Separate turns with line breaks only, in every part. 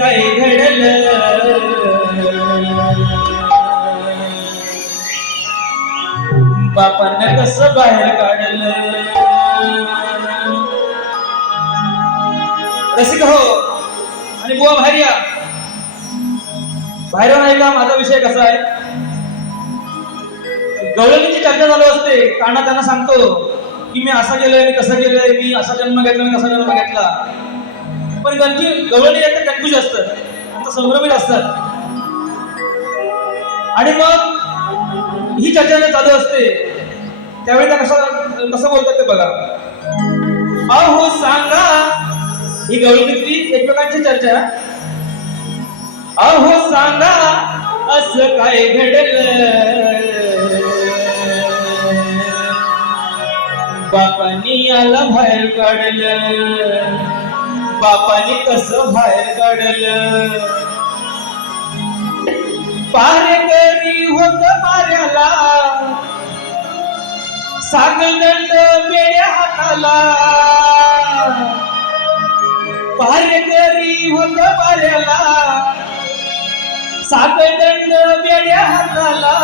काय घडलं बापानं कस बाहेर काढलं रसिक हो आणि बुवा बाहेर या बाहेर नाही का माझा विषय कसा आहे? गवळणीची चर्चा चालू असते. काना त्यांना सांगतो की मी असं केलंय मी कसं केलंय मी असा जन्म घेतला मी कसा जन्म घेतला. पण त्यांची गवळणी एकतर कन्फ्युज असतात. आता संभ्रमित असतात. आणि मग ही चर्चा चालू असते त्यावेळी त्या कसं कसं बोलतात ते बघा. अहो सांगा. ही गवळणीतली एकमेकांची चर्चा. अहो सांगा. असं काय घडलं? बापानी याला बाहेर काढलं. बापानी कसं बाहेर काढलं? पारेकरी होत पाऱ्याला सागदंड बेड्या हाताला. पारेकरी होत पाऱ्याला सागदंड बेड्या हाताला.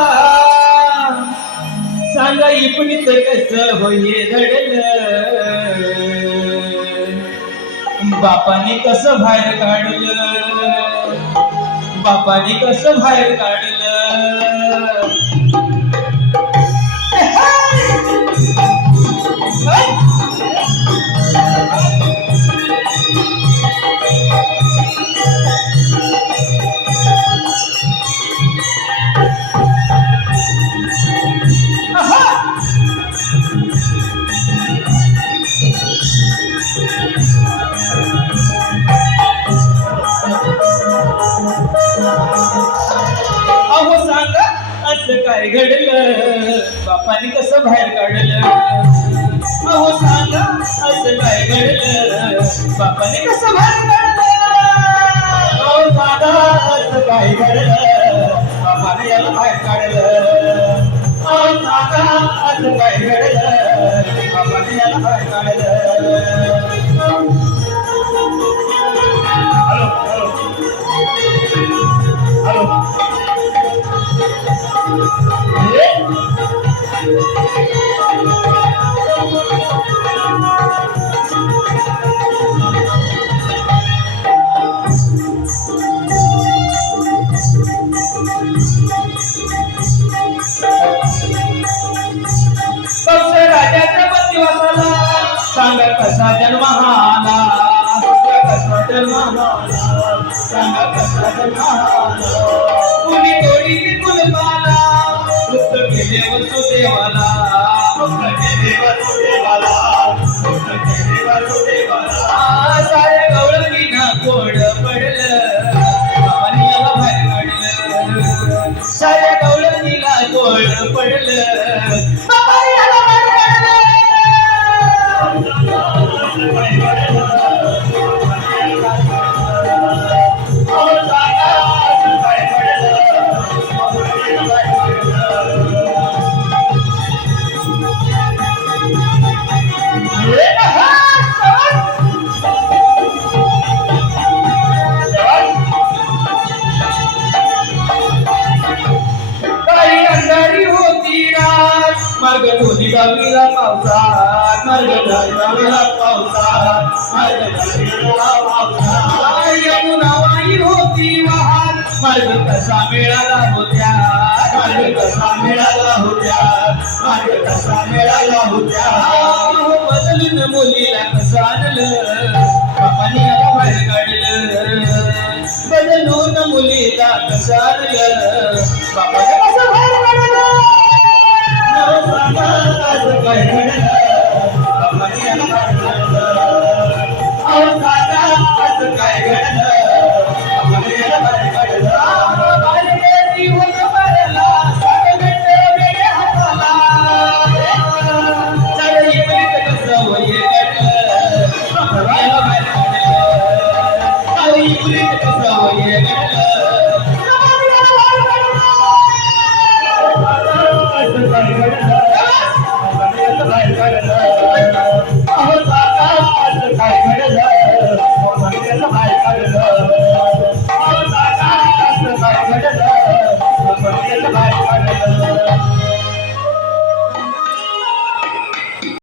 सांगा इपणीत कस होईल रडलं बापाने कसं बाहेर काढलं? बापाने कसं बाहेर काढलं? असं काय घडलं? बापाने कसं बाहेर काढलं? अहो सांगा असं काय घडलं? बापाने कसं बाहेर काढलं? अहो सांगा असं काय घडलं? बापाने याला बाहेर काढलं. अहो सांगा असं काय घडलं? बापाने याला बाहेर काढलं. कंस जन्म आला कसा जन्म आला कसा जन्म आला পারো मार्ग दोन्ही बाजूला पावसा मार्ग बाजूला पावसा मार्ग बाजूला पावसा यमुना वाई होती वाहत मार्ग कसा मिळाला होत्या. मार्ग कसा मिळाला होत्या. मार्ग कसा मिळाला होत्या. बदलून मुलीला कसं आणलं? बापाने याला बाहेर काढलं. बदलून मुलीला कसं आणलं? बापा